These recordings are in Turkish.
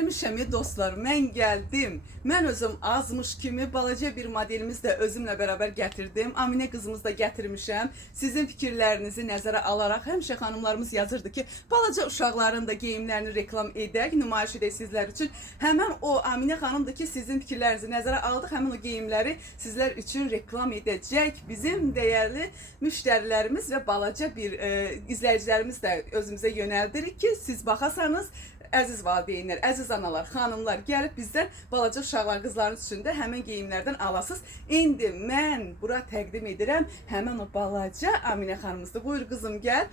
Gəlmişəm ey dostlar, mən gəldim. Mən özüm azmış kimi balaca bir modelimiz də özümlə bərabər gətirdim. Aminə qızımız da gətirmişəm. Sizin fikirlərinizi nəzərə alaraq həmişə xanımlarımız yazırdı ki, balaca uşaqların da geyimlərini reklam edək, nümayiş edək sizlər üçün. Həmin o Aminə xanımdır ki, sizin fikirlərinizi nəzərə aldıq. Həmin o geyimləri sizlər üçün reklam edəcək. Bizim dəyərli müştərilərimiz və balaca bir e, izləyicilərimiz də özümüzə yönəldirik ki, siz baxasanız əziz valideynlər, əziz analar, xanımlar gəlib bizdən balaca uşaqlar, qızlarınız üçün də həmin geyimlərdən alasınız. İndi mən bura təqdim edirəm həmin o balaca Aminə xanımızdır. Buyur qızım gəl.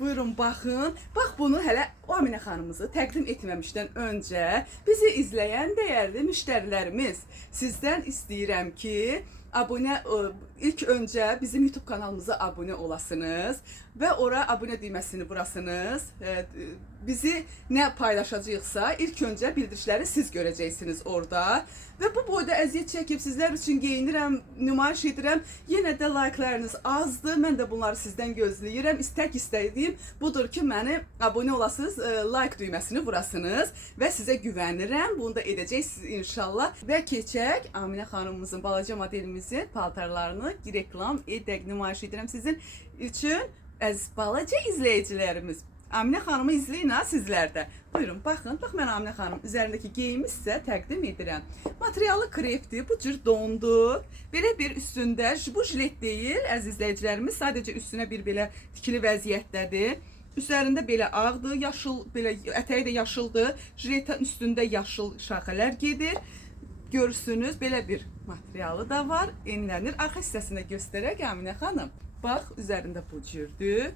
Buyurun baxın. Bax bunu hələ o Aminə xanımımızı təqdim etməmişdən öncə bizi izləyən dəyərli müştərilərimiz sizdən istəyirəm ki, abunə ə, ilk öncə bizim YouTube kanalımıza abunə olasınız və ora abunə düyməsini vurasınız. Ə, bizi nə paylaşacağıqsa ilk öncə bildirişləri siz görəcəksiniz orada. Və bu boyda əziyyət çəkib sizlər üçün geyinirəm, nümayiş edirəm. Yenə də like'larınız azdır. Mən də bunları sizdən gözləyirəm. İstək istədiyim budur ki, məni abunə olasınız, like düyməsini vurasınız və sizə güvənirəm. Bunu da edəcəksiniz inşallah. Və keçək Aminə xanımımızın balaca modelimizin paltarlarını reklam edək, nümayiş edirəm sizin üçün əziz balaca izləyicilərimiz. Aminə xanımı izləyin ha sizlər də. Buyurun baxın. Bax mən Aminə xanım üzərindəki geyimi sizə təqdim edirəm. Materialı krepdir, bu cür dondu. Belə bir üstündə bu jilet deyil, əziz izləyicilərimiz, sadəcə üstünə bir belə tikili vəziyyətdədir. Üzərində belə ağdır, yaşıl, belə ətəyi də yaşıldır. Jiletin üstündə yaşıl şaxələr gedir. Görürsünüz, belə bir materialı da var. Enlənir. Arxa hissəsində göstərək Aminə xanım. Bax, üzərində bu cürdür.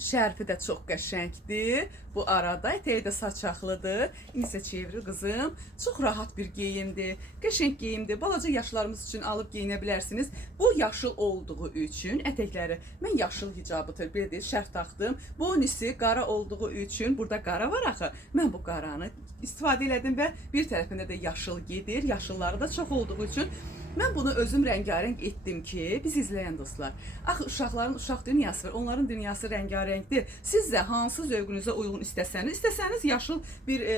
Şərfi də çox qəşəngdir. Bu arada ətəyi də saçaqlıdır. İndi isə çevir qızım. Çox rahat bir geyimdir. Qəşəng geyimdir. Balaca yaşlarımız üçün alıb geyinə bilərsiniz. Bu yaşıl olduğu üçün ətəkləri mən yaşıl hicabıdır, belə deyil, şərf taxdım. Bonisi qara olduğu üçün burada qara var axı. Mən bu qaranı istifadə elədim və bir tərəfində də yaşıl gedir. Yaşılları da çox olduğu üçün Mən bunu özüm rəngarəng etdim ki, biz izləyən dostlar. Axı uşaqların uşaq dünyası var, onların dünyası rəngarəngdir. Siz də hansı zövqünüzə uyğun istəsəniz, istəsəniz yaşıl bir e,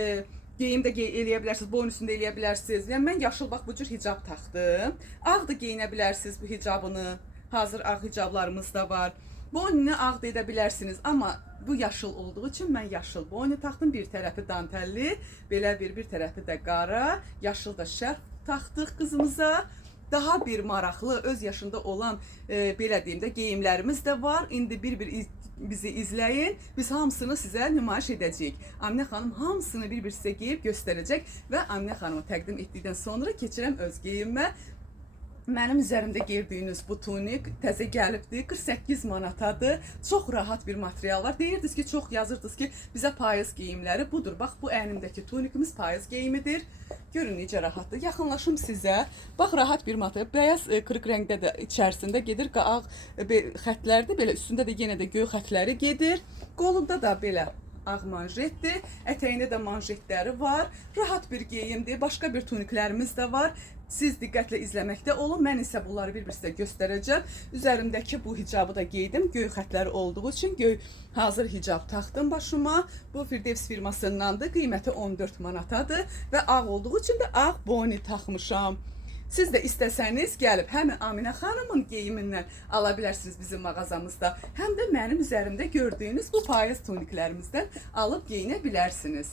geyim də gey eləyə bilərsiniz, boyun üstündə eləyə bilərsiniz. Yəni mən yaşıl bax bu cür hicab taxdım. Ağ da geyinə bilərsiniz bu hicabını. Hazır ağ hicablarımız da var. Boynunu ağ edə bilərsiniz, amma bu yaşıl olduğu üçün mən yaşıl boynu taxdım. Bir tərəfi dantelli, belə bir bir tərəfi də qara, yaşıl da şərf taxdıq qızımıza daha bir maraqlı öz yaşında olan e, belə deyim də geyimlərimiz də var. İndi bir-bir iz, bizi izləyin. Biz hamısını sizə nümayiş edəcəyik. Aminə xanım hamısını bir-bir sizə geyib göstərəcək və Aminə xanımı təqdim etdikdən sonra keçirəm öz geyimimə. Mənim üzərimdə girdiyiniz bu tunik təzə gəlibdi. 48 manatadır. Çox rahat bir material var. Deyirdiniz ki, çox yazırdınız ki, bizə payız geyimləri budur. Bax bu əynimdəki tunikimiz payız geyimidir. Görün necə rahatdır. Yaxınlaşım sizə. Bax rahat bir material. Bəyaz e, qırıq rəngdə də içərisində gedir. Ağ e, xətlərdir. Belə üstündə də yenə də göy xətləri gedir. Qolunda da belə ağ manjetdir. Ətəyində də manjetləri var. Rahat bir geyimdir. Başqa bir tuniklərimiz də var. Siz diqqətlə izləməkdə olun. Mən isə bunları bir-bir sizə göstərəcəm. Üzərimdəki bu hicabı da geydim. Göy xətləri olduğu üçün göy hazır hicab taxdım başıma. Bu Firdevs firmasındandır. Qiyməti 14 manatadır və ağ olduğu üçün də ağ boni taxmışam. Siz də istəsəniz gəlib həmin Aminə xanımın geyimindən ala bilərsiniz bizim mağazamızda. Həm də mənim üzərimdə gördüyünüz bu payız tuniklərimizdən alıb geyinə bilərsiniz.